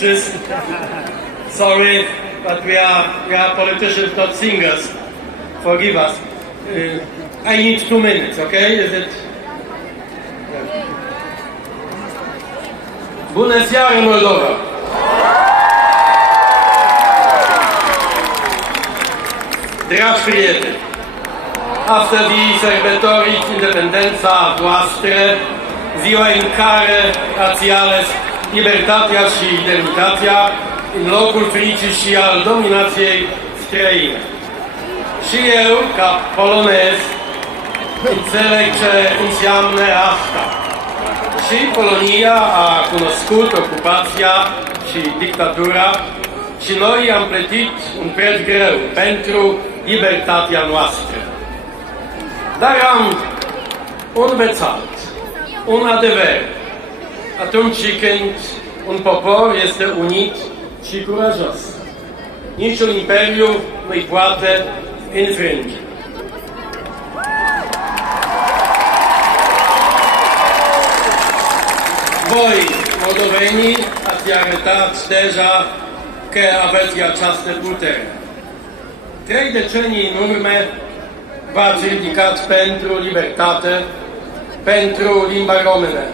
speeches. Sorry, but we are politicians, not singers. Forgive us. I need 2 minutes, okay? Is it? Yeah. Bună seara, Moldova! Dragi prieteni, astăzi sărbătoriți independența voastră, ziua în care ați ales libertatea și demnitatea în locul fricii și al dominației străine. Și eu, ca polonez, înțeleg ce înseamnă asta. Și Polonia a cunoscut ocupația și dictatura și noi am plătit un preț greu pentru libertatea noastră. Dar am învățat un adevăr atunci când un popor este unit și curajos. Niciun imperiu nu-i poate înfrânge. Voi, moldovenii, ați arătat deja că aveți această putere. 3 decenii în urmă v-ați ridicat pentru libertate, pentru limba română.